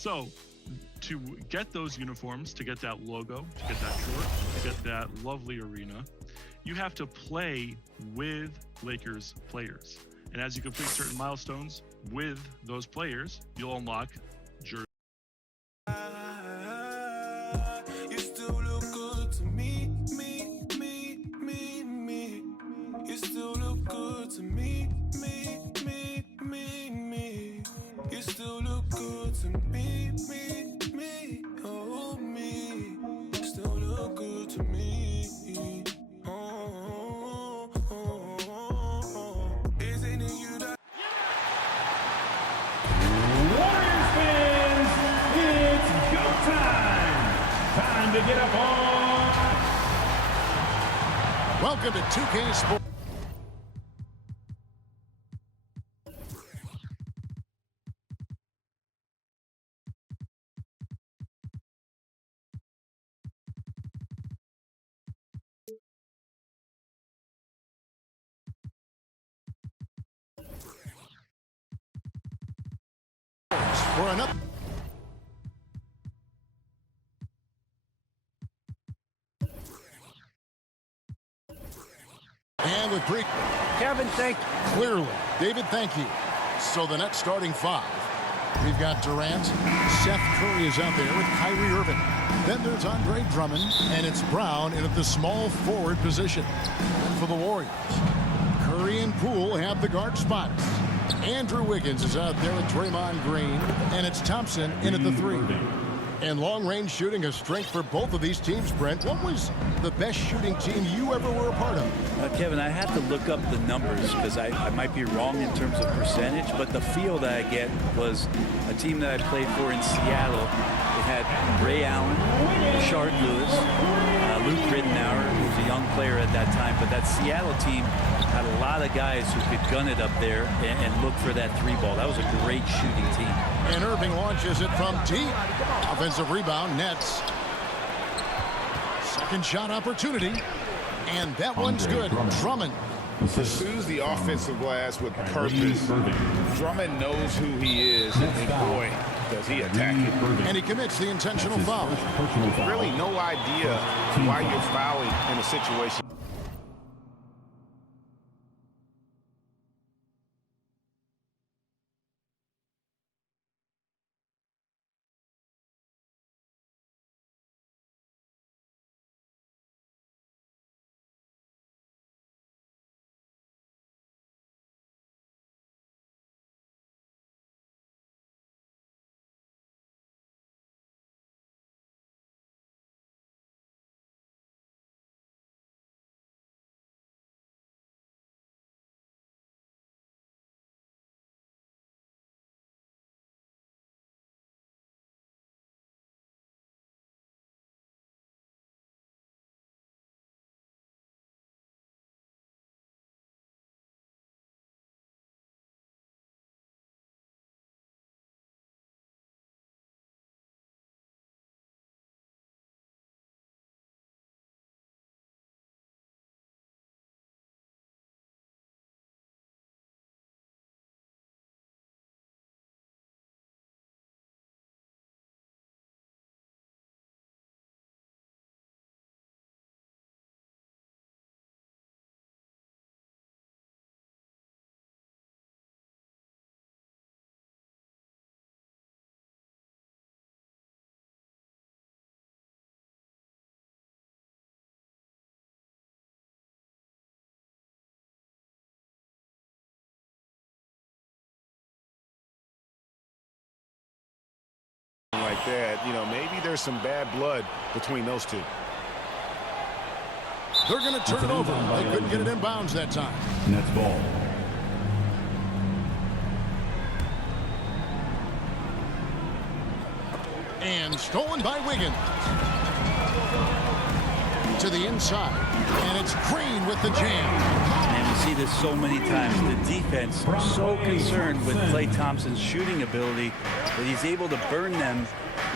So to get those uniforms, to get that logo, to get that short, to get that lovely arena, you have to play with Lakers players. And as you complete certain milestones with those players, you'll unlock jerseys. You still look good to me. You still look good to me. You still look good to me. Oh, me. You still look good to me. Isn't it you that? Warriors fans, it's go time! Time to get up on. Welcome to 2K Sports. For another. And with Greek. Kevin, thank you. Clearly. David, thank you. So the next starting five. We've got Durant. Seth Curry is out there with Kyrie Irving. Then there's Andre Drummond. And it's Brown in at the small forward position. And for the Warriors, Curry and Poole have the guard spots. Andrew Wiggins is out there with Draymond Green. And it's Thompson in at the three. And long-range shooting a strength for both of these teams, Brent. What was the best shooting team you ever were a part of? Kevin, I have to look up the numbers because I might be wrong in terms of percentage, but the feel that I get was a team that I played for in Seattle. It had Ray Allen, Rashard Lewis, Luke Rittenauer, who was a young player at that time, but that Seattle team had a lot of guys who could gun it up there and look for that three ball. That was a great shooting team. And Irving launches it from deep. Offensive rebound, Nets. Second shot opportunity. And that one's good. Drummond. Pursues the offensive glass with purpose. Drummond knows who he is, and boy, does he attack it. And he commits the intentional foul. Really no idea why you're fouling in a situation. Like that, you know, maybe there's some bad blood between those two. They're going to turn it over. They couldn't get it in bounds that time. Nets ball. And stolen by Wiggins. To the inside. And it's Green with the jam. And we see this so many times. The defense so concerned with Klay Thompson's shooting ability that he's able to burn them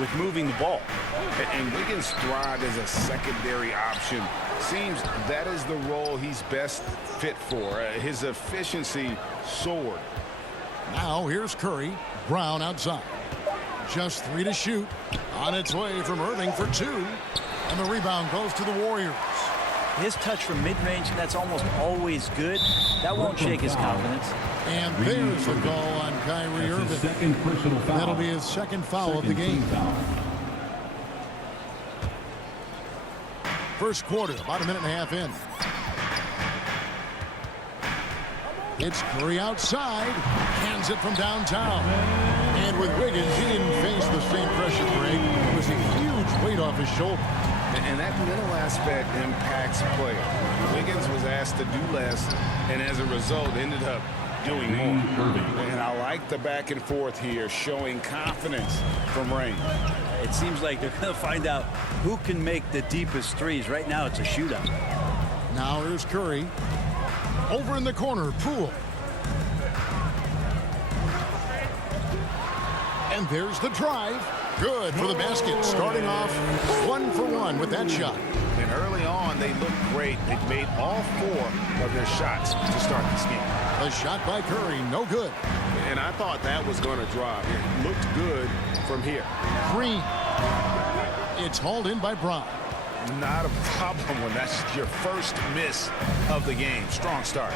with moving the ball. And Wiggins thrived as a secondary option. Seems that is the role he's best fit for. His efficiency soared. Now here's Curry. Brown outside. Just 3 to shoot. On its way from Irving for 2. And the rebound goes to the Warriors. His touch from mid-range, that's almost always good. That won't shake his confidence. And there's the call on Kyrie Irving. Second personal foul. That'll be his second foul of the game. First quarter, about a minute and a half in. It's Curry outside. Hands it from downtown. And with Wiggins, he didn't face the same pressure break. It was a huge weight off his shoulder. And that mental aspect impacts play. Wiggins was asked to do less, and as a result, ended up doing more. And I like the back and forth here, showing confidence from Rain. It seems like they're going to find out who can make the deepest threes. Right now, it's a shootout. Now here's Curry. Over in the corner, Poole. And there's the drive. Good for the basket. Starting off 1 for 1 with that shot. And early on, they looked great. They made all 4 of their shots to start this game. A shot by Curry, no good. And I thought that was going to drop. It looked good from here. Green. It's hauled in by Brown. Not a problem when that's your first miss of the game. Strong start.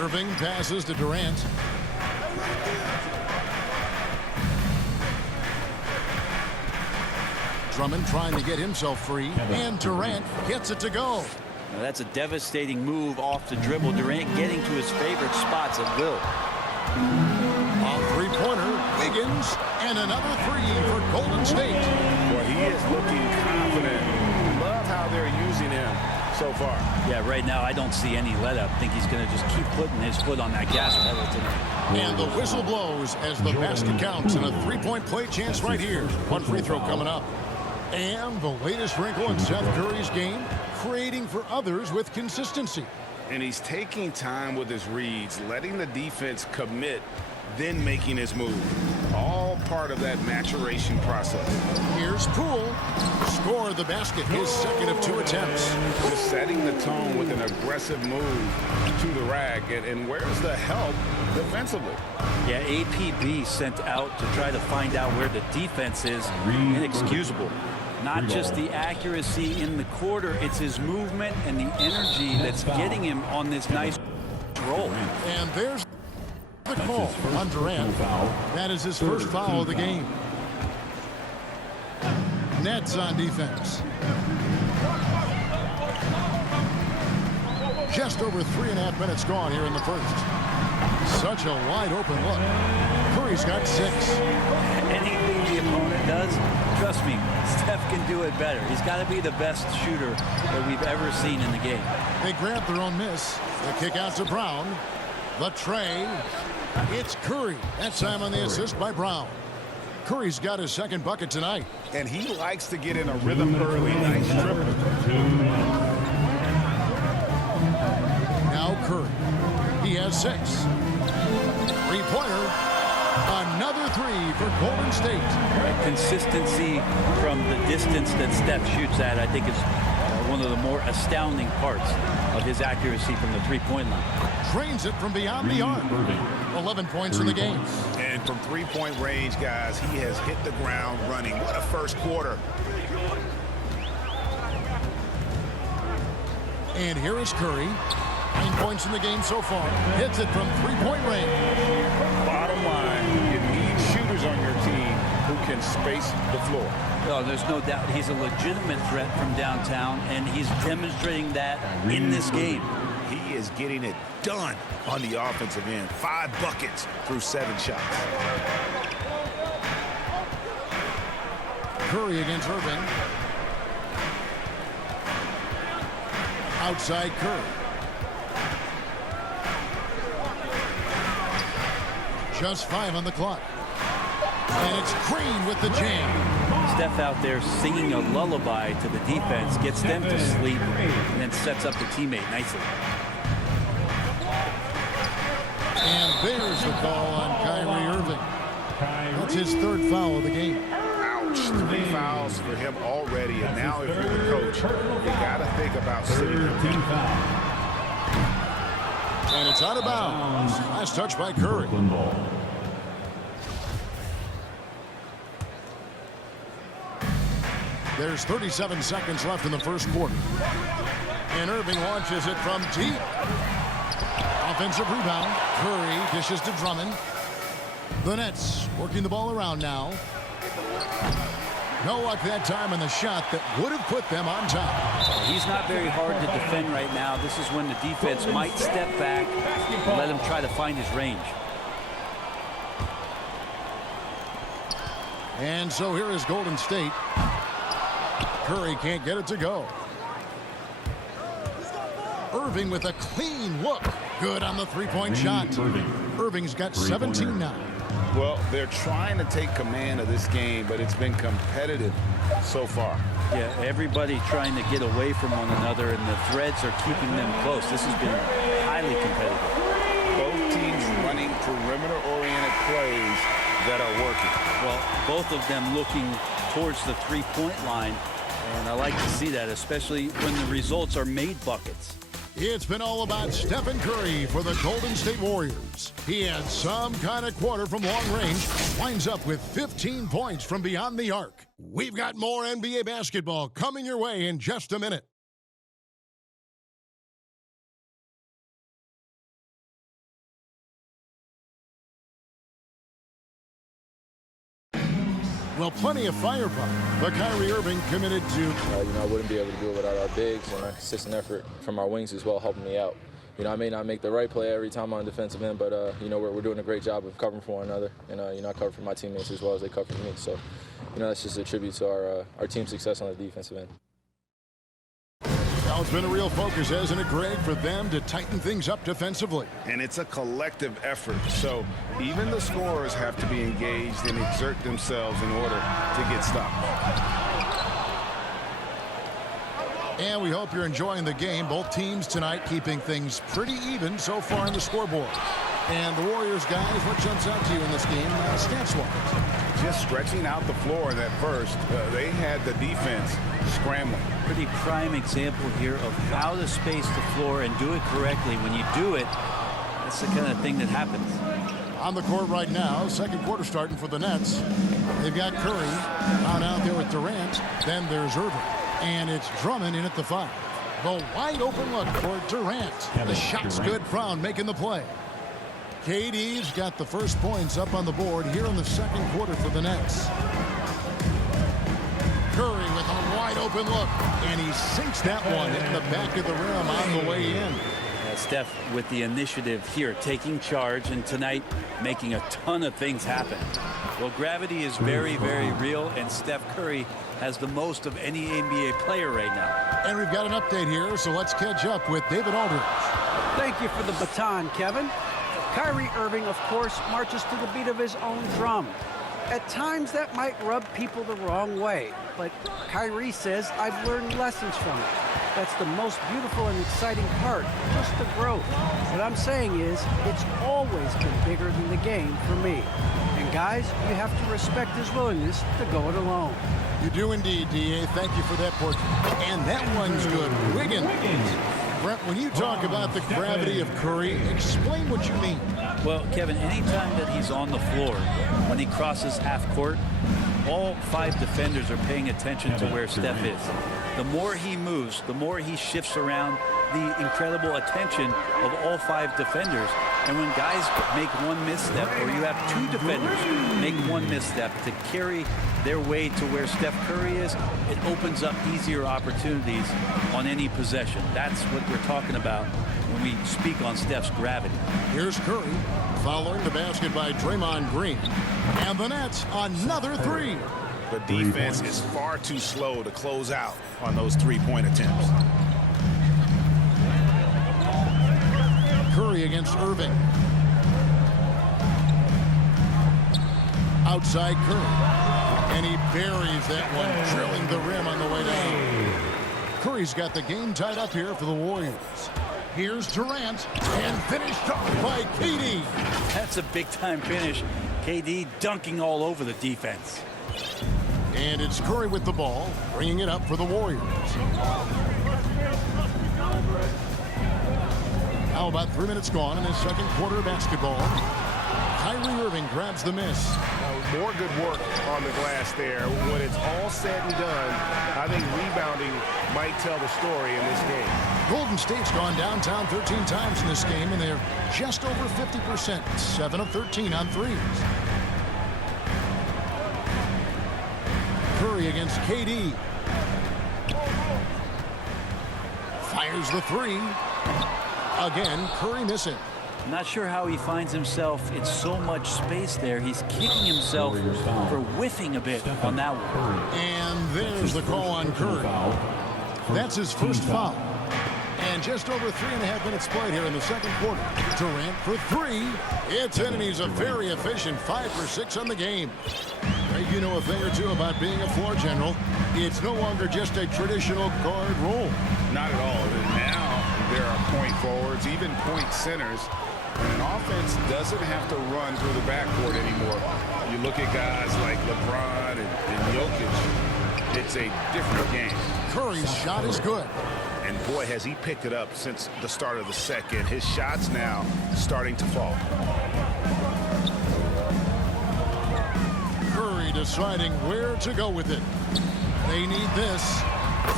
Irving passes to Durant. Drummond trying to get himself free. And Durant gets it to go. Now, that's a devastating move off the dribble. Durant getting to his favorite spots at will. A three-pointer, Wiggins, and another 3 for Golden State. Well, he is looking confident. Love how they're using him so far. Yeah, right now I don't see any let-up. I think he's going to just keep putting his foot on that gas pedal tonight. And the whistle blows as the basket counts, and a three-point play chance right here. One free throw coming up. And the latest wrinkle in Seth Curry's game, creating for others with consistency. And he's taking time with his reads, letting the defense commit, then making his move. All part of that maturation process. Here's Poole. Scored the basket, his second of 2 attempts. Just setting the tone with an aggressive move to the rack. And where's the help defensively? Yeah, APB sent out to try to find out where the defense is. Inexcusable. Not just the accuracy in the quarter, it's his movement and the energy that's getting him on this nice roll. And there's the call on Durant. That is his first foul of the game. Nets on defense. Just over 3.5 minutes gone here in the first. Such a wide open look. Curry's got 6. Anything the opponent does, trust me, Steph can do it better. He's got to be the best shooter that we've ever seen in the game. They grab their own miss. The kick out to Brown. The tray. It's Curry. That time on the assist by Brown. Curry's got his second bucket tonight. And he likes to get in a rhythm early. Nice triple. Now Curry. He has 6. Three-pointer. Another 3 for Golden State. Consistency from the distance that Steph shoots at, I think, is one of the more astounding parts of his accuracy from the three-point line. Trains it from beyond the arc. 11 points in the game. And from three-point range, guys, he has hit the ground running. What a first quarter. And here is Curry. 9 points in the game so far. Hits it from three-point range. Bottom line, you need shooters on your team who can space the floor. Well, there's no doubt he's a legitimate threat from downtown, and he's demonstrating that in this game. He is getting it done on the offensive end. 5 buckets through 7 shots. Curry against Irving. Outside Curry. Just 5 on the clock. And it's Green with the jam. Steph out there singing a lullaby to the defense, gets them to sleep, and then sets up the teammate nicely. And there's the call on Kyrie Irving. That's his 3rd foul of the game. Ouch. 3 fouls for him already. And now if you're the coach, you got to think about sitting him. And it's out of bounds. Last touch by Curry. There's 37 seconds left in the first quarter. And Irving launches it from deep. Offensive rebound. Curry dishes to Drummond. The Nets working the ball around now. No luck that time in the shot that would have put them on top. He's not very hard to defend right now. This is when the defense might step back and let him try to find his range. And so here is Golden State. Curry can't get it to go. Irving with a clean look. Good on the three-point shot. Irving's got 17 now. Well, they're trying to take command of this game, but it's been competitive so far. Yeah, everybody trying to get away from one another, and the threads are keeping them close. This has been highly competitive. Both teams running perimeter-oriented plays that are working. Well, both of them looking towards the three-point line, and I like to see that, especially when the results are made buckets. It's been all about Stephen Curry for the Golden State Warriors. He had some kind of quarter from long range, winds up with 15 points from beyond the arc. We've got more NBA basketball coming your way in just a minute. Well, plenty of firepower, but Kyrie Irving committed to... I wouldn't be able to do it without our bigs and our consistent effort from our wings as well, helping me out. I may not make the right play every time on the defensive end, but, we're doing a great job of covering for one another. And, I cover for my teammates as well as they cover for me. So, that's just a tribute to our team's success on the defensive end. Now it's been a real focus, hasn't it, Greg, for them to tighten things up defensively. And it's a collective effort. So even the scorers have to be engaged and exert themselves in order to get stopped. And we hope you're enjoying the game. Both teams tonight keeping things pretty even so far on the scoreboard. And the Warriors, guys, what jumps out to you in this game, stats-wise? Just stretching out the floor in that first. They had the defense scrambling. Pretty prime example here of how to space the floor and do it correctly. When you do it, that's the kind of thing that happens. On the court right now, second quarter starting for the Nets. They've got Curry out there with Durant. Then there's Irving. And it's Drummond in at the 5. The wide open look for Durant. The shot's good. Brown making the play. KD's got the first points up on the board here in the second quarter for the Nets. Curry with a wide open look, and he sinks that one in the back of the rim on the way in. Steph with the initiative here, taking charge, and tonight making a ton of things happen. Well, gravity is very, very real, and Steph Curry has the most of any NBA player right now. And we've got an update here, so let's catch up with David Aldridge. Thank you for the baton, Kevin. Kyrie Irving, of course, marches to the beat of his own drum. At times, that might rub people the wrong way, but Kyrie says, I've learned lessons from it. That's the most beautiful and exciting part, just the growth. What I'm saying is, it's always been bigger than the game for me. And guys, you have to respect his willingness to go it alone. You do indeed, D.A. Thank you for that portrait. And that one's good. Wiggins. Brett, when you talk about the gravity of Curry, explain what you mean. Well, Kevin, anytime that he's on the floor, when he crosses half court, all 5 defenders are paying attention to where Steph is. The more he moves, the more he shifts around, the incredible attention of all 5 defenders. And when guys make one misstep, or you have 2 defenders make one misstep to carry their way to where Steph Curry is, it opens up easier opportunities on any possession. That's what we're talking about when we speak on Steph's gravity. Here's Curry following the basket by Draymond Green. And the Nets, another 3. The defense is far too slow to close out on those three-point attempts. Curry against Irving. Outside Curry. And he buries that one, drilling the rim on the way down. Curry's got the game tied up here for the Warriors. Here's Durant, and finished off by KD. That's a big-time finish. KD dunking all over the defense. And it's Curry with the ball, bringing it up for the Warriors. Now about 3 minutes gone in his second quarter of basketball. Kyrie Irving grabs the miss. More good work on the glass there. When it's all said and done, I think rebounding might tell the story in this game. Golden State's gone downtown 13 times in this game, and they're just over 50%, 7 of 13 on threes. Curry against KD. Fires the three. Again, Curry missing. I'm not sure how he finds himself in so much space there. He's kicking himself for whiffing a bit on that one. And there's the call on Curry. That's his first foul. And just over 3.5 minutes played here in the second quarter. Durant for three. It's in, and he's a very efficient 5 for 6 on the game. You know a thing or two about being a floor general. It's no longer just a traditional guard role. Not at all. Now there are point forwards, even point centers. And an offense doesn't have to run through the backcourt anymore. You look at guys like LeBron and Jokic, it's a different game. Curry's shot is good. And boy, has he picked it up since the start of the second. His shot's now starting to fall. Curry deciding where to go with it. They need this.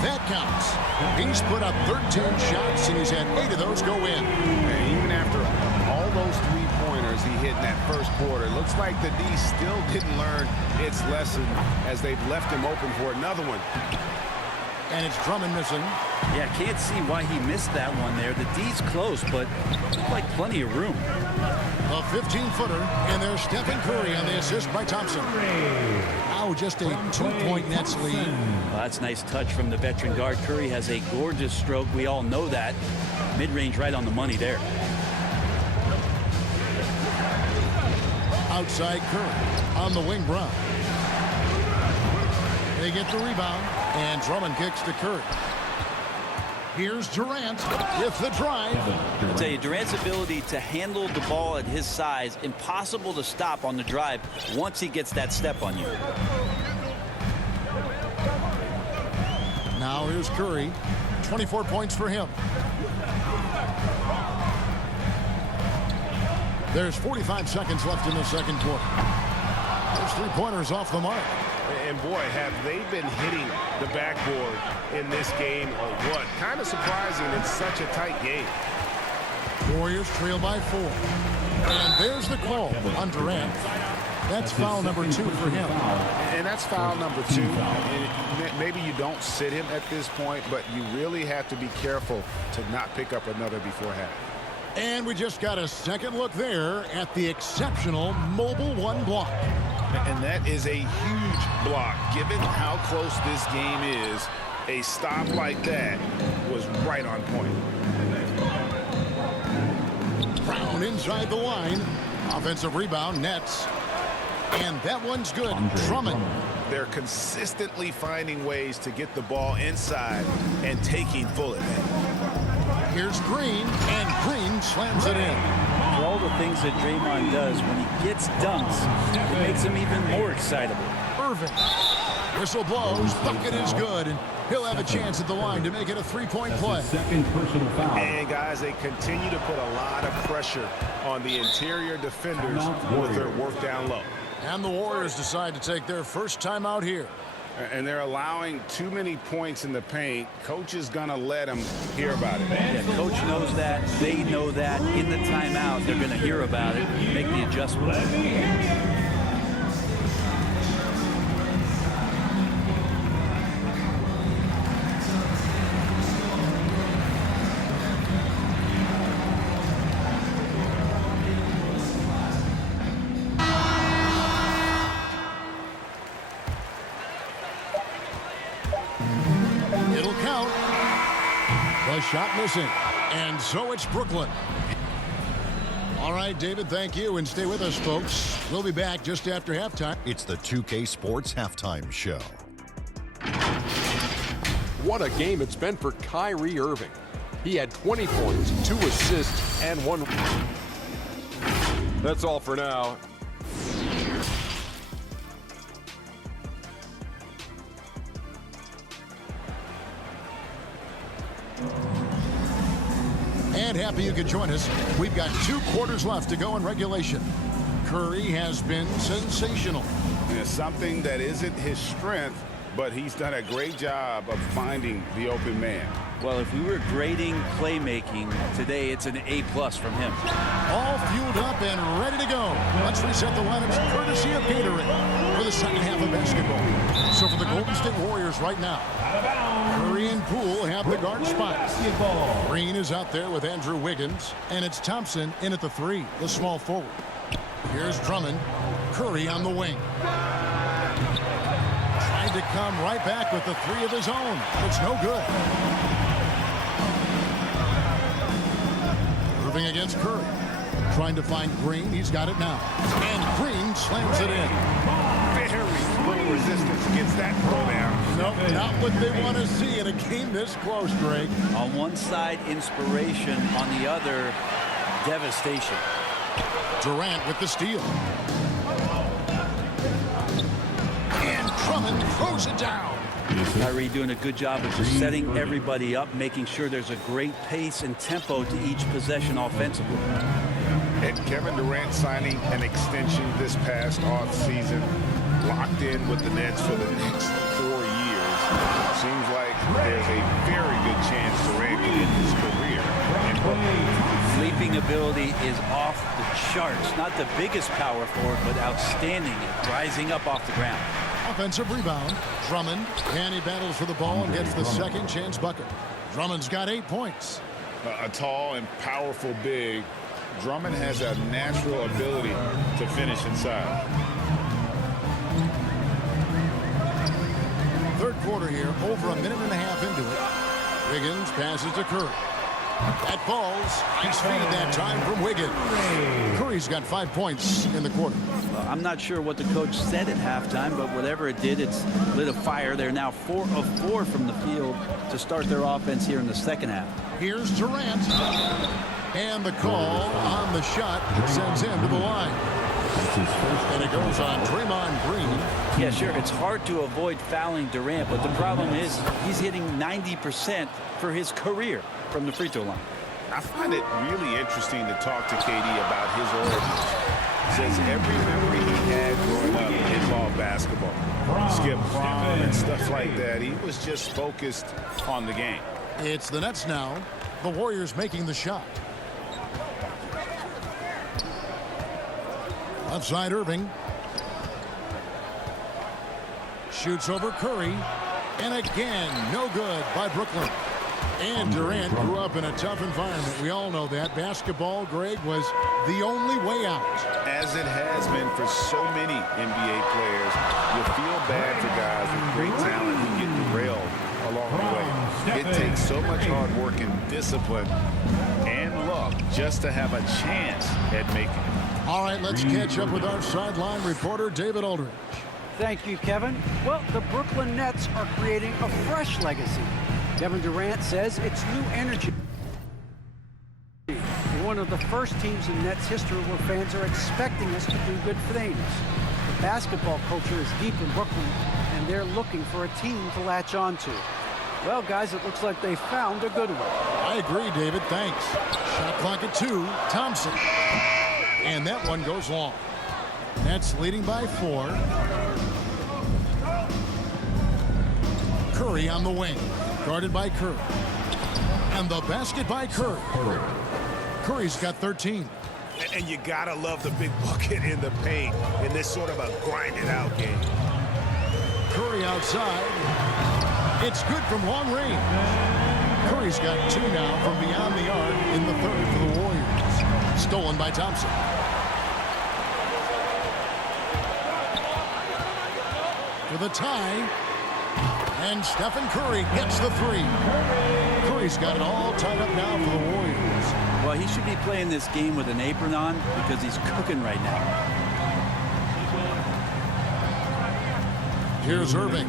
That counts. He's put up 13 shots, and he's had 8 of those go in. And even after all those three-pointers he hit in that first quarter, looks like the D still didn't learn its lesson as they've left him open for another one. And it's Drummond missing. Yeah, can't see why he missed that one there. The D's close, but looked like plenty of room. A 15-footer, and there's Stephen Curry on the assist by Thompson. Now just a 2-point Nets lead. Well, that's a nice touch from the veteran guard. Curry has a gorgeous stroke. We all know that. Mid-range right on the money there. Outside Curry on the wing, Brown. They get the rebound, and Drummond kicks to Curry. Here's Durant with the drive. I'll tell you, Durant's ability to handle the ball at his size, impossible to stop on the drive once he gets that step on you. Now here's Curry. 24 points for him. There's 45 seconds left in the second quarter. There's 3-pointers off the mark. And boy, have they been hitting the backboard in this game or what? Kind of surprising. It's such a tight game. Warriors trail by 4. And there's the call on Durant. That's foul number 2 for him. And that's foul number 2. And maybe you don't sit him at this point, but you really have to be careful to not pick up another before half. And we just got a second look there at the exceptional Mobile One block. And that is a huge block. Given how close this game is, a stop like that was right on point. Brown inside the line. Offensive rebound, Nets. And that one's good. Drummond. They're consistently finding ways to get the ball inside and taking full advantage. Here's Green, and Green slams it in. For all the things that Draymond does, when he gets dunks, it makes him even more excitable. Irving. Whistle blows. Bucket is good, and he'll have a chance at the line to make it a 3-point play. Second personal foul. And guys, they continue to put a lot of pressure on the interior defenders with their work down low. And the Warriors decide to take their first time out here. And they're allowing too many points in the paint. Coach is going to let them hear about it. Yeah, coach knows that. They know that. In the timeout, they're going to hear about it, make the adjustment. It'll count. The shot missing. And so it's Brooklyn. All right, David, thank you. And stay with us, folks. We'll be back just after halftime. It's the 2K Sports Halftime Show. What a game it's been for Kyrie Irving. He had 20 points, 2 assists, and 1. That's all for now. And happy you could join us. We've got 2 quarters left to go in regulation. Curry has been sensational. It's something that isn't his strength, but he's done a great job of finding the open man. Well, if we were grading playmaking today, it's an A+ from him. All fueled up and ready to go. Let's reset the lineups courtesy of Gatorade for the second half of basketball. So for the Golden State Warriors right now, Curry and Poole have the guard spots. Green is out there with Andrew Wiggins, and it's Thompson in at the 3, the small forward. Here's Drummond. Curry on the wing. Tried to come right back with the 3 of his own. It's no good. Irving against Curry. Trying to find Green. He's got it now. And Green slams it in. Very little resistance against that throwdown. Nope, not what they want to see in a game this close, Greg. On one side, inspiration. On the other, devastation. Durant with the steal. And Drummond throws it down. Kyrie doing a good job of just setting everybody up, making sure there's a great pace and tempo to each possession offensively. And Kevin Durant signing an extension this past offseason, locked in with the Nets for the next 4 years. Seems like there's a very good chance Durant can end his career in Brooklyn. Leaping ability is off the charts. Not the biggest power forward, but outstanding at rising up off the ground. Offensive rebound. Drummond. And he battles for the ball and gets the second chance bucket. Drummond's got 8 points. A tall and powerful big. Drummond has a natural ability to finish inside. Third quarter here, over a minute and a half into it. Wiggins passes to Curry. That falls. Nice feed that time from Wiggins. Curry's got 5 points in the quarter. I'm not sure what the coach said at halftime, but whatever it did, it's lit a fire. They're now 4 of 4 from the field to start their offense here in the second half. Here's Durant. And the call on the shot that sends him to the line. And it goes on Draymond Green. Yeah, sure, it's hard to avoid fouling Durant, but the problem is he's hitting 90% for his career from the free throw line. I find it really interesting to talk to KD about his origins. Says every memory he had growing up is all basketball. Skip prom and stuff like that. He was just focused on the game. It's the Nets now. The Warriors making the shot. Left side Irving. Shoots over Curry. And again, no good by Brooklyn. And Durant grew up in a tough environment. We all know that. Basketball, Greg, was the only way out. As it has been for so many NBA players, you feel bad for guys with great talent who get derailed along the way. It takes so much hard work and discipline and luck just to have a chance at making it. All right, let's catch up with our sideline reporter, David Aldridge. Thank you, Kevin. Well, the Brooklyn Nets are creating a fresh legacy. Kevin Durant says it's new energy. We're one of the first teams in Nets history where fans are expecting us to do good things. The basketball culture is deep in Brooklyn, and they're looking for a team to latch on to. Well, guys, it looks like they found a good one. I agree, David. Thanks. Shot clock at 2. Thompson. And that one goes long. Nets leading by 4. Curry on the wing. Guarded by Curry. And the basket by Curry. Curry's got 13. And you gotta love the big bucket in the paint in this sort of a grind-it-out game. Curry outside. It's good from long range. Curry's got 2 now from beyond the arc in the third for the Warriors. Stolen by Thompson. For the tie. And Stephen Curry gets the 3. Curry's got it all tied up now for the Warriors. Well, he should be playing this game with an apron on because he's cooking right now. Here's Irving.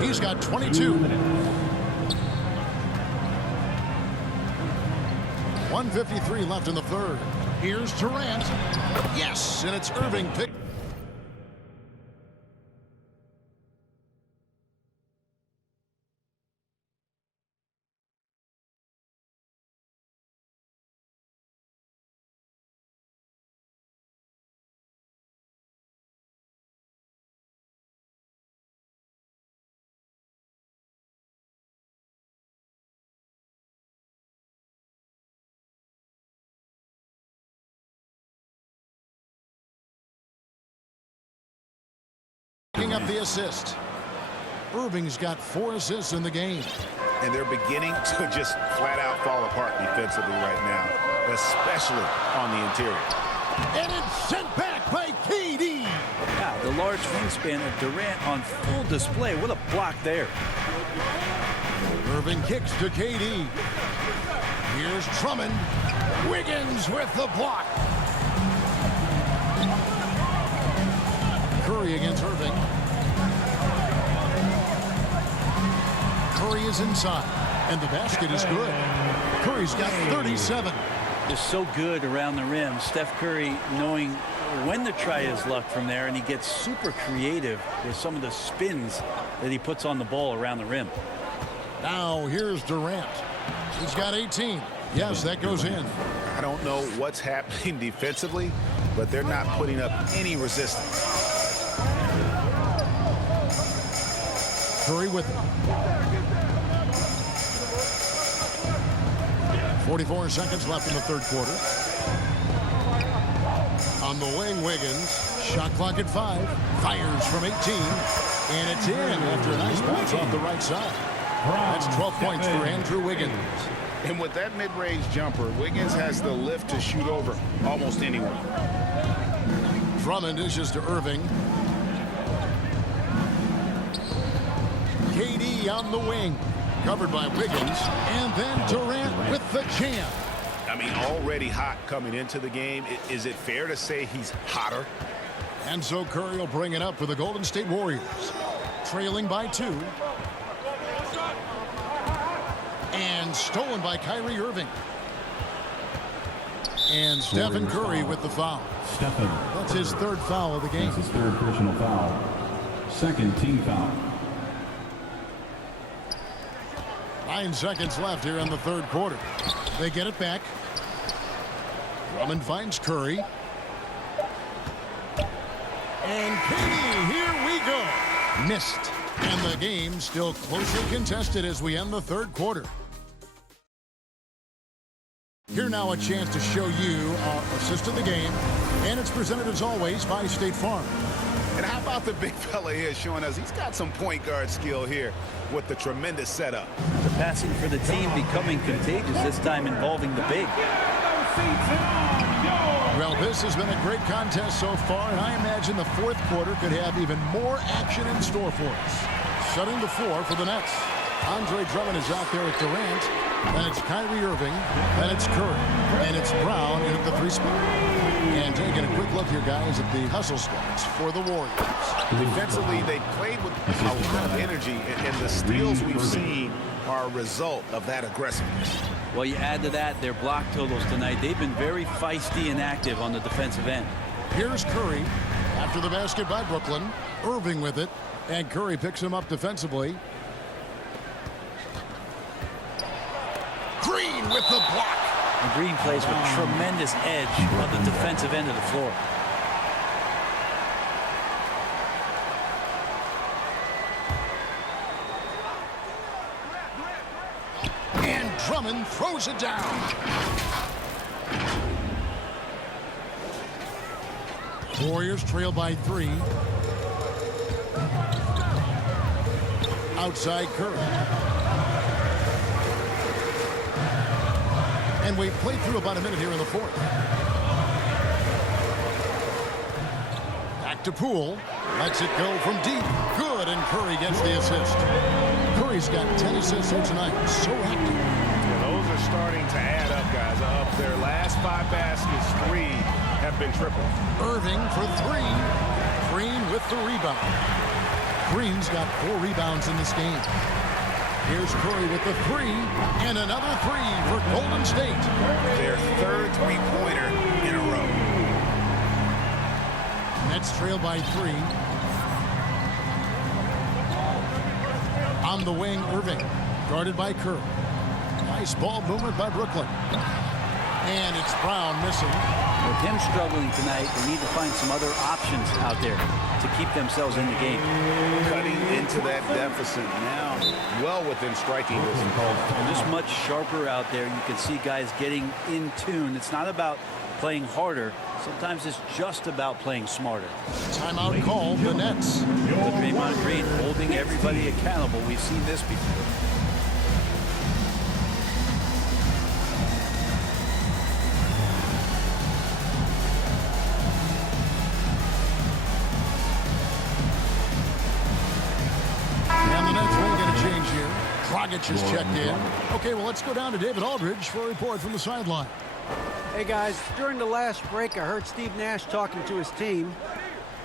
He's got 22. 1:53 left in the third. Here's Durant. Yes, and it's Irving picked. up the assist. Irving's got 4 assists in the game. And they're beginning to just flat out fall apart defensively right now, especially on the interior. And it's sent back by KD. Wow, the large wingspan of Durant on full display. What a block there. Irving kicks to KD. Here's Drummond. Wiggins with the block. Curry against Irving. Curry is inside, and the basket is good. Curry's got 37. They're so good around the rim. Steph Curry knowing when to try his luck from there, and he gets super creative with some of the spins that he puts on the ball around the rim. Now here's Durant. He's got 18. Yes, that goes in. I don't know what's happening defensively, but they're not putting up any resistance. Curry with it. 44 seconds left in the third quarter. On the wing, Wiggins. Shot clock at 5. Fires from 18. And it's in after a nice bounce off the right side. That's 12 points for Andrew Wiggins. And with that mid-range jumper, Wiggins has the lift to shoot over almost anyone. Drummond dishes to Irving. KD on the wing. Covered by Wiggins. And then Durant with the jam. I mean, already hot coming into the game. Is it fair to say he's hotter? And so Curry will bring it up for the Golden State Warriors. Trailing by 2. And stolen by Kyrie Irving. And Stephen Curry with the foul. That's his 3rd foul of the game. That's his 3rd personal foul. 2nd team foul. 9 seconds left here in the 3rd quarter. They get it back. Drummond finds Curry. And KD, here we go. Missed. And the game still closely contested as we end the 3rd quarter. Here now a chance to show you our assist of the game. And it's presented as always by State Farm. And how about the big fella here showing us he's got some point guard skill here with the tremendous setup. The passing for the team becoming contagious, this time involving the big. Well, this has been a great contest so far, and I imagine the 4th quarter could have even more action in store for us. Setting the floor for the Nets. Andre Drummond is out there at Durant. Then it's Kyrie Irving. Then it's Curry. And it's Brown in at the 3 spot. And taking a quick look here, guys, at the hustle stats for the Warriors. Defensively, they played with a lot of energy, and the steals we've seen are a result of that aggressiveness. Well, you add to that their block totals tonight. They've been very feisty and active on the defensive end. Here's Curry after the basket by Brooklyn. Irving with it, and Curry picks him up defensively. Green with the block. And Green plays with tremendous edge on the defensive end of the floor. And Drummond throws it down. Warriors trail by 3. Outside Curry. And we've played through about a minute here in the 4th. Back to Poole. Lets it go from deep. Good, and Curry gets the assist. Curry's got 10 assists here tonight. So active. Yeah, those are starting to add up, guys. Up their last 5 baskets, 3 have been tripled. Irving for 3. Green with the rebound. Green's got 4 rebounds in this game. Here's Curry with the 3, and another 3 for Golden State. Their 3rd three-pointer in a row. Nets trail by 3. On the wing, Irving, guarded by Curry. Nice ball movement by Brooklyn. And it's Brown missing. With him struggling tonight, they need to find some other options out there to keep themselves in the game. Cutting into that deficit now, well within striking distance. And just much sharper out there. You can see guys getting in tune. It's not about playing harder. Sometimes it's just about playing smarter. Timeout call, the Nets. The Draymond Green holding everybody accountable. We've seen this before. And the Nets will get a change here. Dragic is checked in. Okay, well, let's go down to David Aldridge for a report from the sideline. Hey guys, during the last break, I heard Steve Nash talking to his team.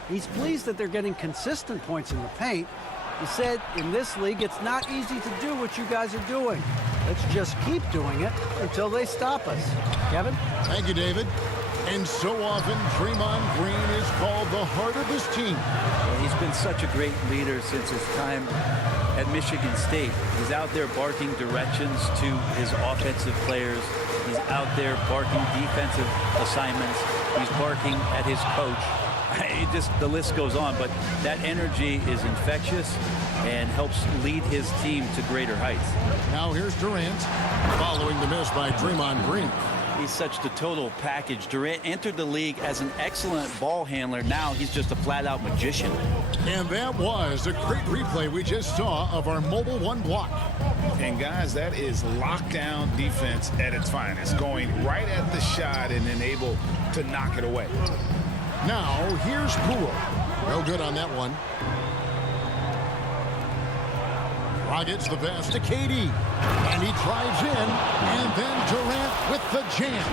He's pleased that they're getting consistent points in the paint. He said, in this league, it's not easy to do what you guys are doing. Let's just keep doing it until they stop us. Kevin? Thank you, David. And so often, Draymond Green is called the heart of this team. Well, he's been such a great leader since his time at Michigan State. He's out there barking directions to his offensive players. He's out there barking defensive assignments. He's barking at his coach. The list goes on, but that energy is infectious and helps lead his team to greater heights. Now here's Durant, following the miss by Draymond Green. He's such the total package. Durant entered the league as an excellent ball handler. Now he's just a flat-out magician. And that was a great replay we just saw of our Mobile One block. And guys, that is lockdown defense at its finest, going right at the shot and then able to knock it away. Now here's Poole. No good on that one. Dragic the pass to KD. And he drives in. And then Durant with the jam.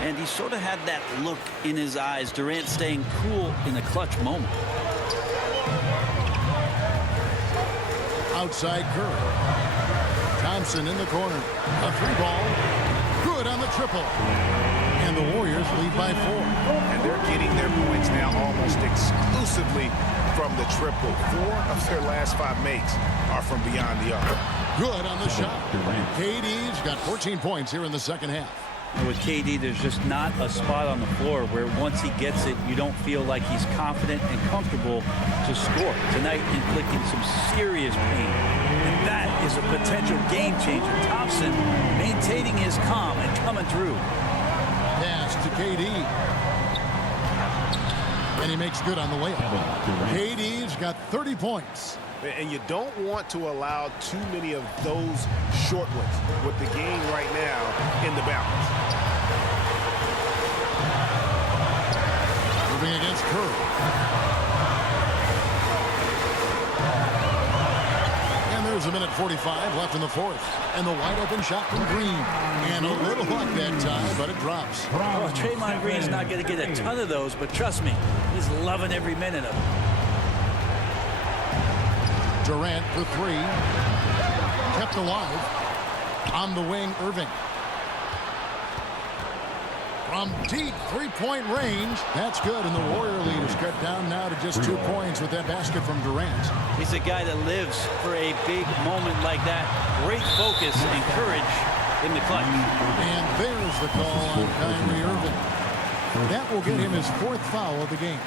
And he sort of had that look in his eyes. Durant staying cool in a clutch moment. Outside Curry. Thompson in the corner. A three ball. Good on the triple. And the Warriors lead by 4. And they're getting their points now almost exclusively from the triple. 4 of their last 5 makes are from beyond the arc. Good on the shot. KD's got 14 points here in the second half. And with KD, there's just not a spot on the floor where once he gets it, you don't feel like he's confident and comfortable to score. Tonight, inflicting some serious pain. And that is a potential game changer. Thompson maintaining his calm and coming through. Pass to KD. And he makes good on the layup. KD's got 30 points. And you don't want to allow too many of those short ones with the game right now in the balance. Moving against Curry. And there's a minute 45 left in the fourth. And the wide open shot from Green. And a little luck that time, but it drops. Well, Draymond Green is not going to get a ton of those, but trust me, he's loving every minute of it. Durant for 3. Kept alive. On the wing, Irving. From deep three-point range. That's good, and the Warrior lead is cut down now to just 2 points with that basket from Durant. He's a guy that lives for a big moment like that. Great focus and courage in the clutch. And there's the call on Kyrie Irving. That will get him his 4th foul of the game.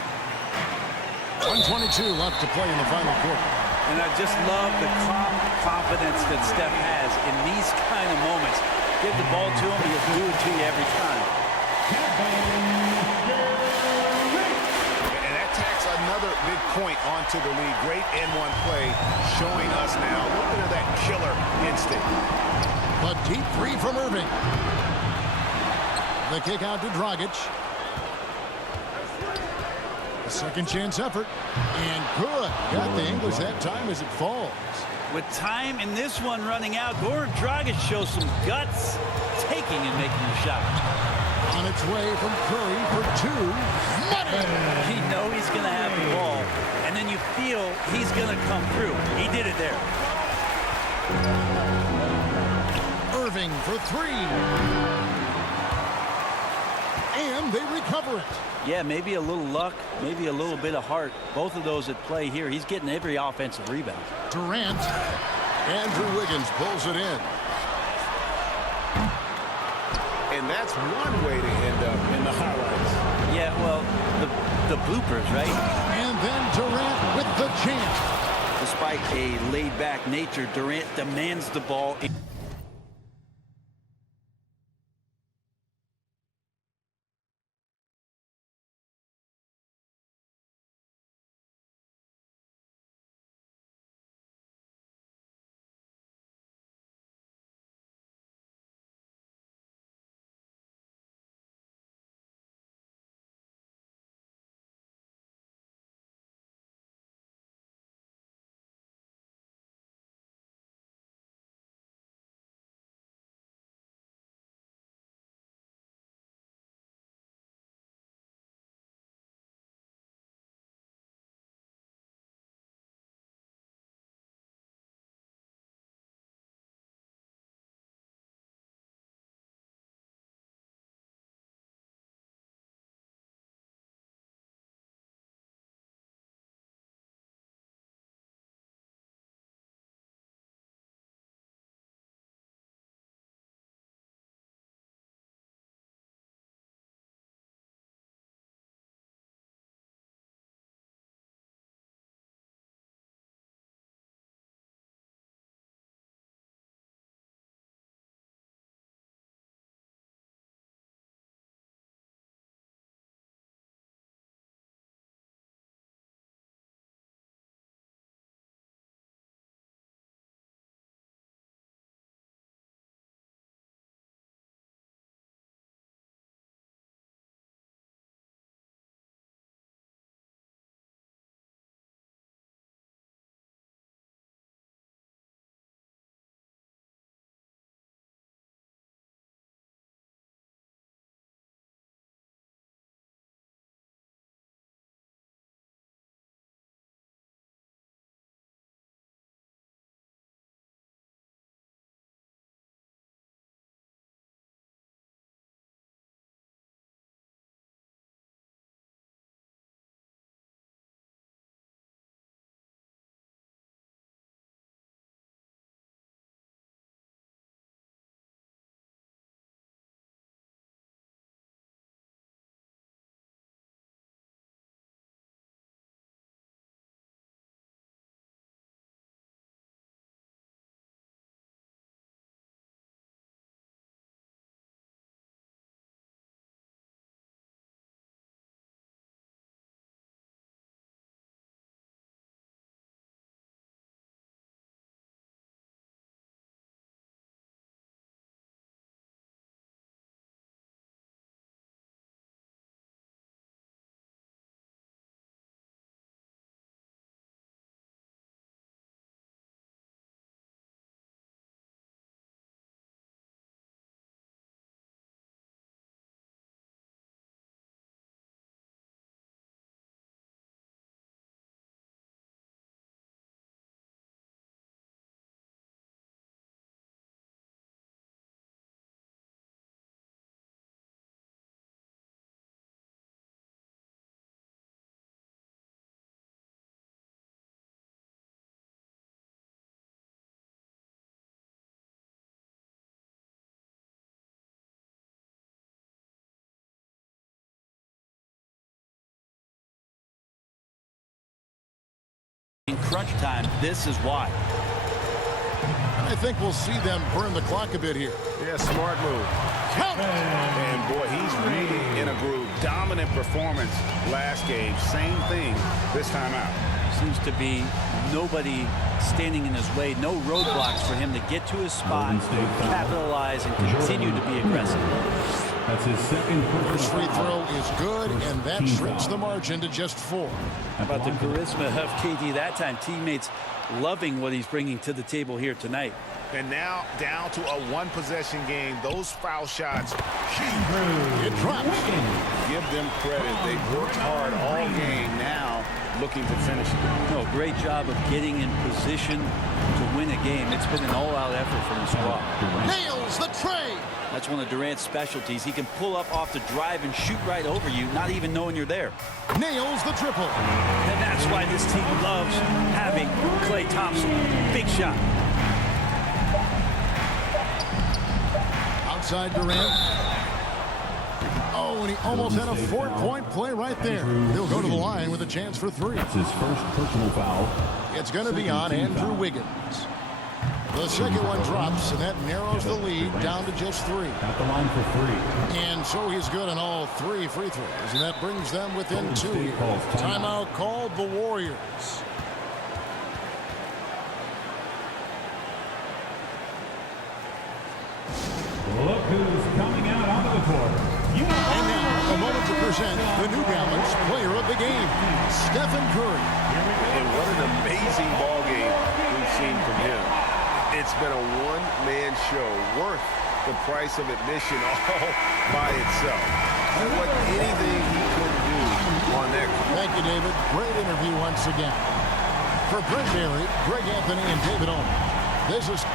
1:22 left to play in the final quarter. And I just love the calm confidence that Steph has in these kind of moments. Give the ball to him, he'll do it to you every time. And that tacks another big point onto the league. Great N1 play showing us now a little bit of that killer instinct. A deep 3 from Irving. The kick out to Dragic. A second chance effort. And good. Got the English that time as it falls. With time in this one running out, Goran Dragic shows some guts, taking and making the shot. On its way from Curry for 2. Money! You know he's going to have the ball, and then you feel he's going to come through. He did it there. Irving for 3. And they recover it. Yeah, maybe a little luck, maybe a little bit of heart. Both of those at play here. He's getting every offensive rebound. Durant. Andrew Wiggins pulls it in. And that's one way to end up in the highlights. Yeah, well, the bloopers, right? And then Durant with the jam. Despite a laid-back nature, Durant demands the ball. crunch time, this is why. I think we'll see them burn the clock a bit here. Yeah, smart move. Count! And boy, he's really in a groove. Dominant performance last game. Same thing this time out. Seems to be nobody standing in his way. No roadblocks for him to get to his spot, capitalize, and continue to be aggressive. That's his second First free personal throw is good, and that shrinks the margin to just 4. How about the charisma of KD that time? Teammates loving what he's bringing to the table here tonight. And now down to a one-possession game. Those foul shots, It drops. give them credit. They worked hard all game. Now looking to finish it. No, great job of getting in position to win a game. It's been an all-out effort from the squad. Nails the tray. That's one of Durant's specialties. He can pull up off the drive and shoot right over you, not even knowing you're there. Nails the triple. And that's why this team loves having Klay Thompson. Big shot. Outside Durant. Oh, and he almost had a 4-point play right there. He'll go to the line with a chance for 3. That's his first personal foul. It's going to be on Andrew Wiggins. The second one drops, and that narrows the lead down to just 3. At the line for 3. And so he's good on all 3 free throws, and that brings them within 2 here. Timeout called the Warriors. Look who's coming out onto the court. And now, a moment to present the New Balance Player of the Game, Stephen Curry. And what an amazing ball game we've seen from him. It's been a one-man show worth the price of admission all by itself. There wasn't anything he couldn't do on that. Thank you, David. Great interview once again. For Brent Barry, Greg Anthony, and David Owen, this is